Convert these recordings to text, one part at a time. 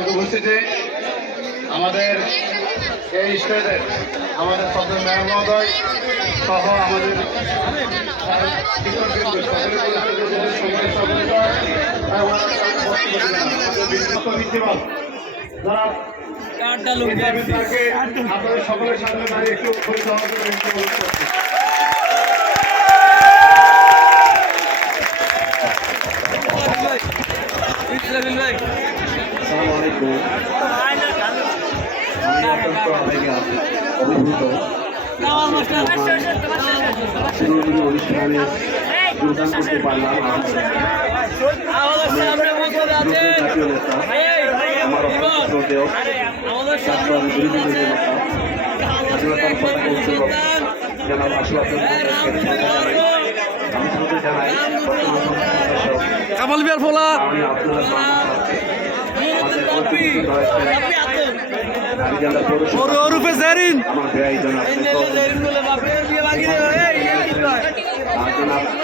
সমাজ উপস্থিতি আমাদের এই স্টেজের আমাদের সকল মেয়র মহোদয় সহ আমাদের যারা আপনাদের সকলের সামনে দাঁড়িয়ে একটু পরিচালনা করতে আসসালামু আলাইকুম। আমি অত্যন্ত আবেগে অভিভূত অনুষ্ঠানে যোগদান করতে পারলাম। জাতীয় নেতা আমার শ্রদ্ধেয় ছাত্র বিরোধী দলীয় নেতা স্বাধীনতার পতাকা উত্তোলক জনাব আশরাফ আমি শুরুতে জানাই কামাল বিয়ার ফোলা ওরফে জেরিন আমার ভাই জনাব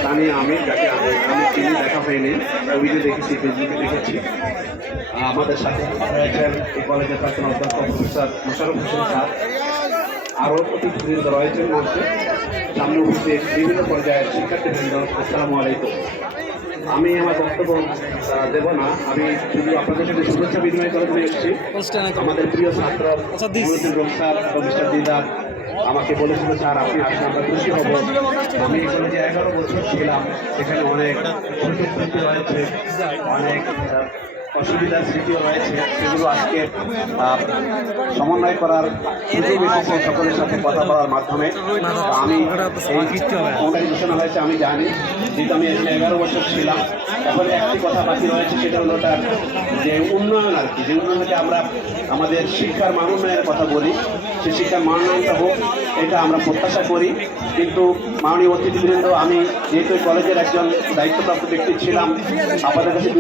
তানিয়া আমির, যাকে আমি চিনি, দেখা হয়নি, ছবিতে দেখেছি, ফেসবুকে দেখেছি। আমাদের সাথে রয়েছেন এই কলেজের প্রাক্তন অধ্যক্ষ প্রফেসর মোশাররফ হোসেন স্যার, আরও অতিথিবৃন্দ রয়েছেন মঞ্চে, সামনে উপস্থিত বিভিন্ন পর্যায়ের শিক্ষার্থীবৃন্দ। আসসালামু আলাইকুম। আমি আমার বক্তব্য দেব না, আমি শুধু আপনাদের সাথে শুভেচ্ছা বিনিময় করে দিয়ে এসেছি। আমাদের প্রিয় ছাত্র মনুদ্দিন রোম স্যার, মিস্টার দিদার আমাকে বলেছিল, স্যার আপনি আসলে আমরা খুশি হব। আমি এখানে যে 11 বছর ছিলাম, সেখানে অনেক সুযোগ স্মৃতি রয়েছে, অনেক অসুবিধার স্মৃতিও রয়েছে, সেগুলো আজকে সমন্বয় করার সুযোগ এসেছে সকলের সাথে কথা বলার মাধ্যমে। আমি এই ঘোষণা হয়েছে আমি জানি, যেহেতু আমি এখানে 11 বছর ছিলাম। এখন একটি কথা বাকি রয়েছে, সেটা হলো তার যে উন্নয়ন আর কি, যে উন্নয়নকে আমরা আমাদের শিক্ষার মান উন্নয়নের কথা বলি, সেই শিক্ষার মান উন্নয়নটা হোক, এটা আমরা প্রত্যাশা করি। কিন্তু মাননীয় অতিথিবৃন্দ, আমি যেহেতু কলেজের একজন দায়িত্বপ্রাপ্ত ব্যক্তি ছিলাম, আপনাদের কাছে